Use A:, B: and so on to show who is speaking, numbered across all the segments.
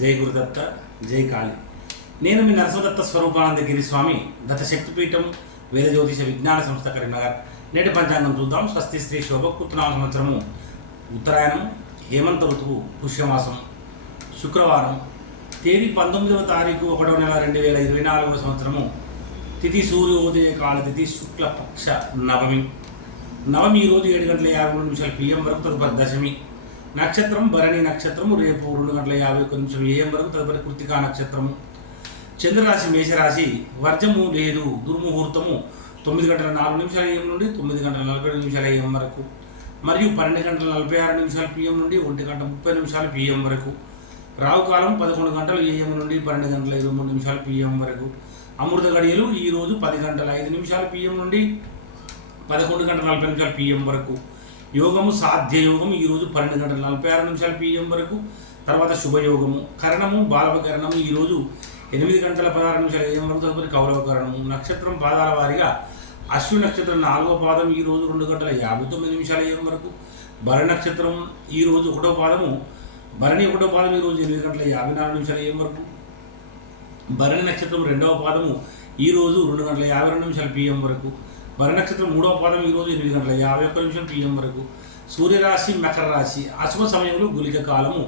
A: జై గురుదత్త జై కాళి. నేను మీ నరసదత్త స్వరూపానందగిరి స్వామి దత్త శక్తిపీఠం వేద జ్యోతిష విజ్ఞాన సంస్థ కరీంనగర్. నేటి పంచాంగం చూద్దాం. స్వస్తి శ్రీ శోభకృతనామ సంవత్సరము ఉత్తరాయణం హేమంత ఋతువు పుష్యమాసం. శుక్రవారం తేదీ పంతొమ్మిదవ తారీఖు ఒకటవ నెల రెండు వేల ఇరవై నాలుగవ సంవత్సరము. తిథి సూర్యోదయ కాల తిథి శుక్లపక్ష నవమి. నవమి ఈరోజు ఏడు గంటల యాభై మూడు నిమిషాలు పిఎం వరకు తదుపరి దశమి. నక్షత్రం భరణి నక్షత్రము రేపు రెండు గంటల యాభై ఒక్క నిమిషం ఏఎం వరకు తదుపరి కృతికా నక్షత్రము. చంద్రరాశి మేషరాశి వర్జము లేదు దుర్ముహూర్తము తొమ్మిది గంటల నాలుగు నిమిషాల ఏం నుండి తొమ్మిది గంటల నలభై నిమిషాల ఏఎం వరకు మరియు పన్నెండు గంటల నలభై ఆరు నిమిషాల పిఎం నుండి ఒంటి గంట ముప్పై నిమిషాల పిఎం వరకు రావు కాలం పదకొండు గంటల ఏఎం నుండి పన్నెండు గంటల ఇరవై మూడు నిమిషాల పిఎం వరకు అమృత గడియలు ఈరోజు పది గంటల ఐదు నిమిషాల పిఎం నుండి పదకొండు గంటల నలభై నిమిషాల పిఎం వరకు యోగము సాధ్య యోగము ఈరోజు పన్నెండు గంటల నలభై ఆరు నిమిషాల పిఎం వరకు. తర్వాత శుభయోగము. కరణము బాలవకరణము. ఈరోజు ఎనిమిది గంటల పదహారు నిమిషాల ఏఎం వరకు తదుపరి కౌరవకరణము. నక్షత్రం పాదాల వారిగా అశ్విని నక్షత్రం నాలుగో పాదం. ఈరోజు రెండు గంటల యాభై తొమ్మిది నిమిషాల ఏఎం వరకు. భర నక్షత్రం ఈరోజు ఒకటో పాదము. భరణి ఒకటో పాదం ఈ రోజు ఎనిమిది గంటల యాభై నాలుగు నిమిషాల ఏఎం వరకు. భరణి నక్షత్రం రెండవ పాదము. ఈరోజు రెండు గంటల యాభై రెండు నిమిషాల పిఎం వరకు. భర నక్షత్రం మూడవ పాదం ఈరోజు ఎనిమిది గంటల యాభై ఒక్క నిమిషం పిఎం వరకు. సూర్యరాశి మకర రాశి అశుభ సమయంలో గులిక కాలము.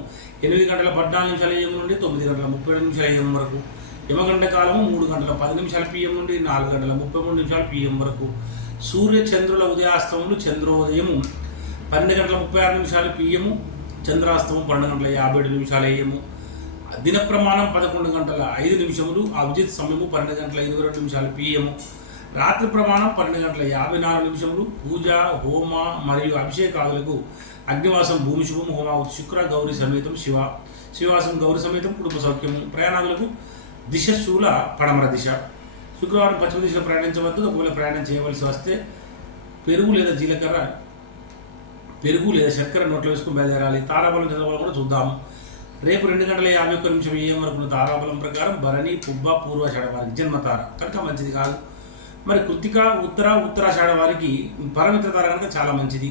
A: ఎనిమిది గంటల పద్నాలుగు నిమిషాల ఏం నుండి తొమ్మిది గంటల ముప్పై రెండు నిమిషాల ఏం వరకు. యమగంట కాలము మూడు గంటల పది నిమిషాల పిఎం నుండి నాలుగు గంటల ముప్పై మూడు నిమిషాల పిఎం వరకు. సూర్య చంద్రుల ఉదయాస్తములు చంద్రోదయము. పన్నెండు గంటల ముప్పై ఆరు నిమిషాల పిఎము చంద్రాస్తమం పన్నెండు గంటల యాభై ఏడు నిమిషాల ఏఎము దిన ప్రమాణం పదకొండు గంటల ఐదు నిమిషములు అభిజిత్ సమయము పన్నెండు గంటల ఇరవై రెండు నిమిషాలు పిఎము రాత్రి ప్రమాణం పన్నెండు గంటల యాభై నాలుగు నిమిషములు. పూజ హోమ మరియు అభిషేకాదులకు అగ్నివాసం భూమి శుభం హోమావతి శుక్ర గౌరి సమేతం శివ శివాసం గౌరి సమేతం కుటుంబ సౌఖ్యము ప్రయాణాదులకు దిశ శూల పడమర దిశ. శుక్రవారం పశ్చిమ దిశలో ప్రయాణించవద్దు. ఒకవేళ ప్రయాణం చేయవలసి వస్తే పెరుగు లేదా జీలకర్ర పెరుగు లేదా చక్కెర నోట్లో వేసుకుని బయలుదేరాలి. తారాబలం చదవాలి కూడా చూద్దాము. రేపు రెండు గంటల యాభై ఒక్క నిమిషం ఏం వరకు తారాబలం ప్రకారం భరణి పుబ్బ పూర్వ వారికి జన్మతార. కనుక మంచిది కాదు. మరి కృత్తిక ఉత్తర ఉత్తరాషాఢ వారికి పరమిత్రతార కనుక చాలా మంచిది.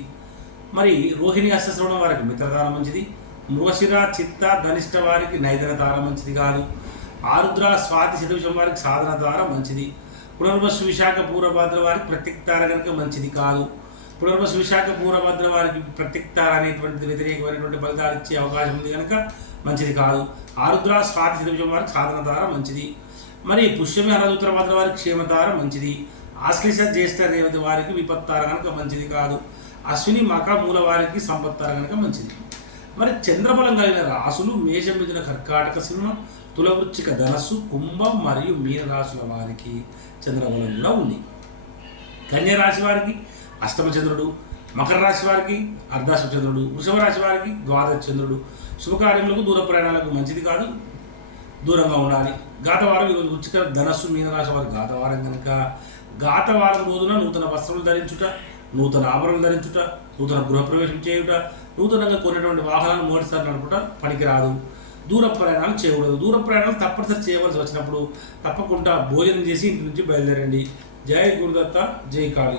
A: మరి రోహిణి అష్టశ్రవణం వారికి మిత్రతార మంచిది. మృగశిర చిత్త ధనిష్ట వారికి నైదన తార మంచిది కాదు. ఆరుద్ర స్వాతి శతవిషం వారికి సాధన తార మంచిది. పునర్వసు విశాఖ పూర్వభద్ర వారికి ప్రత్యక్తార కనుక మంచిది కాదు. పునర్వసు విశాఖ పూర్వభద్ర వారికి ప్రత్యక్తార అనేటువంటిది వ్యతిరేకమైనటువంటి ఫలితాలు ఇచ్చే అవకాశం ఉంది కనుక మంచిది కాదు. ఆరుద్ర స్వాతి శతవిషం వారికి సాధన తార మంచిది. మరి పుష్యమి అనరుద్ర భద్ర వారికి క్షేమతార మంచిది. ఆశ్లేష జ్యేష్ఠ రేవతి వారికి విపత్తార కనుక మంచిది కాదు. అశ్విని మక మూల వారికి సంపత్తార కనుక మంచిది. మరి చంద్రబలం కలిగిన రాసులు మేషం మిథున కర్కాటక సింహం తులవృచ్చిక ధనస్సు కుంభం మరియు మీనరాశుల వారికి చంద్రబలం కూడా ఉంది. కన్య రాశి వారికి అష్టమచంద్రుడు మకర రాశి వారికి అర్ధాశ్వ చంద్రుడు వృషభ రాశి వారికి ద్వాదశ చంద్రుడు. శుభకార్యములకు దూర ప్రయాణాలకు మంచిది కాదు. దూరంగా ఉండాలి. గాతవారం ఈరోజు ఉచిక ధనస్సు మీనరాశి వారి గాతవారం కనుక గాతవారం రోజున నూతన వస్త్రములు ధరించుట నూతన ఆభరణలు ధరించుట నూతన గృహప్రవేశం చేయుట నూతనంగా కొనేటువంటి వాహనాలు మోటిసారి నడుపుట పనికిరాదు. దూర ప్రయాణాలు చేయకూడదు. దూర ప్రయాణాలు తప్పనిసరి చేయవలసి వచ్చినప్పుడు తప్పకుండా భోజనం చేసి ఇంటి నుంచి బయలుదేరండి. జై గురుదత్త జై కాళీ.